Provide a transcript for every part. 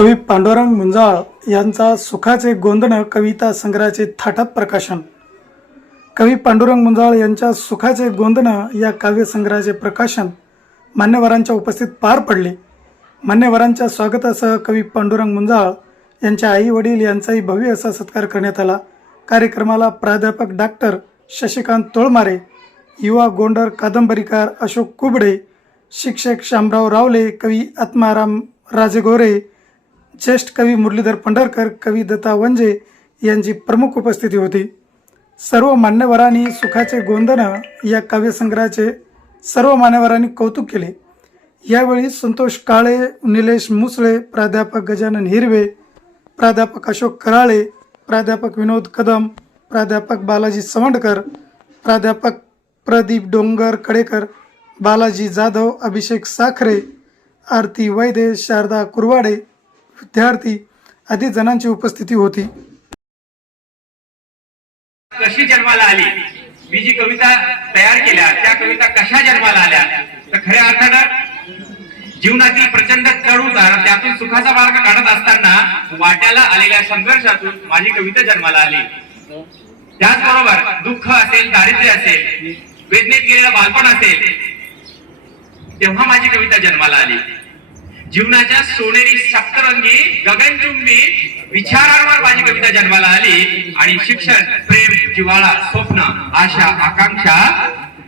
कवी पांडुरंग मुंजाळ यांचा सुखाचे गोंधण कविता संग्रहाचे थाटात प्रकाशन. कवी पांडुरंग मुंजाळ यांच्या सुखाचे गोंदणं या काव्यसंग्रहाचे प्रकाशन मान्यवरांच्या उपस्थित पार पडले. मान्यवरांच्या स्वागतासह कवी पांडुरंग मुंजाळ यांच्या आई वडील यांचाही भव्य असा सत्कार करण्यात आला. कार्यक्रमाला प्राध्यापक डॉक्टर शशिकांत तोळमारे युवा गोंडर कादंबरीकार अशोक कुबडे शिक्षक शामराव रावले कवी आत्माराम राजेगोरे ज्येष्ठ कवी मुरलीधर पंढरकर कवी दत्ता वंजे यांची प्रमुख उपस्थिती होती. सर्व मान्यवरांनी सुखाचे गोंदनं या काव्यसंग्रहाचे सर्व मान्यवरांनी कौतुक केले. यावेळी संतोष काळे निलेश मुसळे प्राध्यापक गजानन हिरवे प्राध्यापक अशोक कराळे प्राध्यापक विनोद कदम प्राध्यापक बालाजी सवंडकर प्राध्यापक प्रदीप डोंगर कडेकर बालाजी जाधव अभिषेक साखरे आरती वैदे शारदा कुरवाडे विद्यार्थी आदी जणांची उपस्थिती होती. कशी जन्माला आली? मी जी कविता तयार केल्या त्या कविता कशा जन्माला आल्या? तर खऱ्या अर्थानं जीवनातील प्रचंड चढ उतार त्यातून सुखाचा मार्ग काढत असताना वाट्याला आलेल्या संघर्षातून माझी कविता जन्माला आली. त्याचबरोबर दुःख असेल दारिद्र्य असेल वेदनेत गेलेलं बालपण असेल तेव्हा माझी कविता जन्माला आली. जीवनाच्या सोनेरी सप्तरंगी गगनचुंबी विचारांवर माझी कविता जन्माला आली आणि शिक्षण प्रेम जिव्हाळा स्वप्न आशा आकांक्षा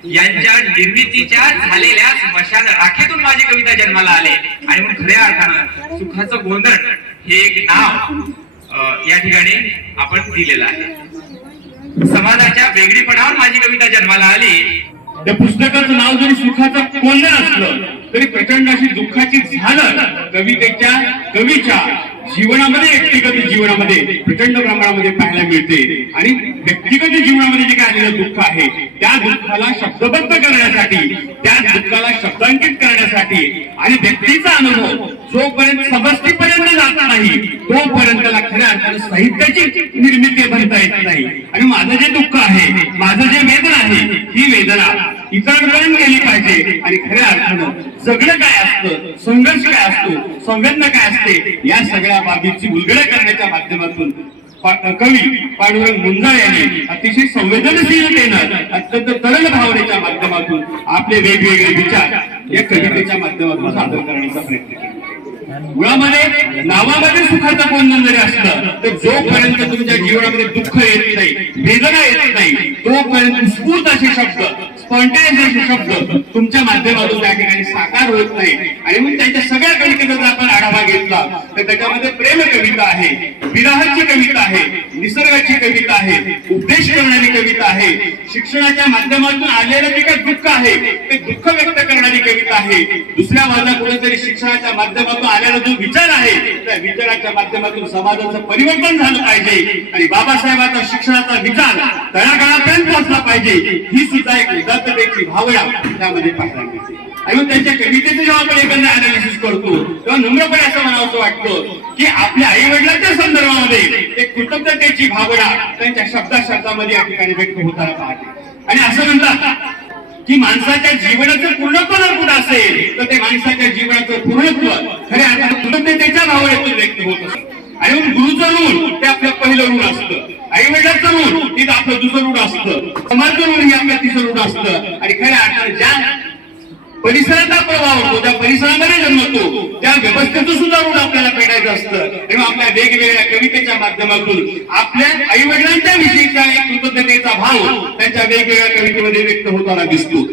यांच्या निर्मितीच्या झालेल्या स्मशान राखेतून माझी कविता जन्माला आली. आणि मग खऱ्या अर्थानं सुखाचं गोंधळ हे एक नाव या ठिकाणी आपण दिलेलं आहे. समाजाच्या वेगळीपणावर माझी कविता जन्माला आली. त्या पुस्तकाचं नाव जरी सुखाचं कोंदण असलं तरी प्रचंड अशी दुःखाची झालं. कवितेच्या कवीच्या जीवनामध्ये व्यक्तिगत जीवनामध्ये प्रचंड प्रमाणामध्ये पाहायला मिळते. आणि व्यक्तिगत जीवनामध्ये जे काय आलेलं दुःख आहे त्या दुःखाला शब्दबद्ध करण्यासाठी त्या दुःखाला शब्दांकित करण्यासाठी आणि व्यक्तीचा अनुभव जोपर्यंत समस्तीपर्यंत तोपर्यंत त्याला खऱ्या अर्थानं साहित्याची निर्मिती बनता येत नाही आणि माझं जे दुःख आहे माझं जे वेदना आहे ही वेदना इतरांकडून गेली पाहिजे. आणि खऱ्या अर्थानं जगणं काय असतं संघर्ष काय असतो संवेदना काय असते या सगळ्या बाबीची उलगडा करण्याच्या माध्यमातून कवी पांडुरंग मुंजाळ यांनी अतिशय संवेदनशीलतेनं अत्यंत तरल भावनेच्या माध्यमातून आपले वेगवेगळे विचार या कवितेच्या माध्यमातून सादर करण्याचा प्रयत्न केला. मुळामध्ये नावामध्ये सुखाचा गोंधळ जरी असलं तर जोपर्यंत तुमच्या जीवनामध्ये दुःख येत नाही वेदना येत नाही तोपर्यंत स्फूर्त असे शब्द स्पॉन्टेनियस शब्द तुमच्या माध्यमातून त्या ठिकाणी साकार होत नाही आणि मग त्यांच्या सगळ्या कवितेचा जर आपण आढावा घेतला तर त्याच्यामध्ये प्रेम कविता आहे विराहाची कविता आहे निसर्गाची कविता आहे उपदेश करणारी कविता आहे शिक्षणाच्या माध्यमातून आलेलं जे काही दुःख आहे ते दुःख व्यक्त करणारी कविता आहे. दुसऱ्या बाजूला कुठेतरी शिक्षणाच्या माध्यमातून आलेला जो विचार आहे त्या विचाराच्या माध्यमातून समाजाचं परिवर्तन झालं पाहिजे. आणि बाबासाहेबांचा शिक्षणाचा विचार तळागाळापर्यंत पोहोचला पाहिजे ही सुद्धा एक देखील भावना त्यामध्ये पाहायला मिळते आणि त्यांच्या कवितेचं जेव्हा आपण एखादं अनालिसिस करतो तेव्हा नम्रपणे असं मला असं वाटतं की आपल्या आई वडिलांच्या संदर्भामध्ये एक कृतज्ञतेची भावना त्यांच्या शब्दा शब्दामध्ये या ठिकाणी व्यक्त होताना पाहते. आणि असं म्हणतात की माणसाच्या जीवनाचं पूर्णत्व जर कुठं असेल तर ते माणसाच्या जीवनाचं पूर्णत्व खरे अर्थानं कृतज्ञतेच्या भावनेतून व्यक्त होत असत. आणि गुरुचं ऋण ते आपलं पहिलं ऋण असतं. आई वडिलांचं ऋण ते आपलं दुसरं ऋण असतं. समाजचं ऋण हे आपलं तिसरं ऋण असतं. आणि खऱ्या अर्थानं ज्या परिसराचा प्रभाव होतो त्या परिसरामध्ये जन्मतो त्या व्यवस्थेचं सुद्धा ऋण आपल्याला पेटायचं असतं. तेव्हा आपल्या वेगवेगळ्या कवितेच्या माध्यमातून आपल्या आई वडिलांच्या विषयीचा एक कृतज्ञतेचा भाव त्यांच्या वेगवेगळ्या कवितेमध्ये व्यक्त होताना दिसतो.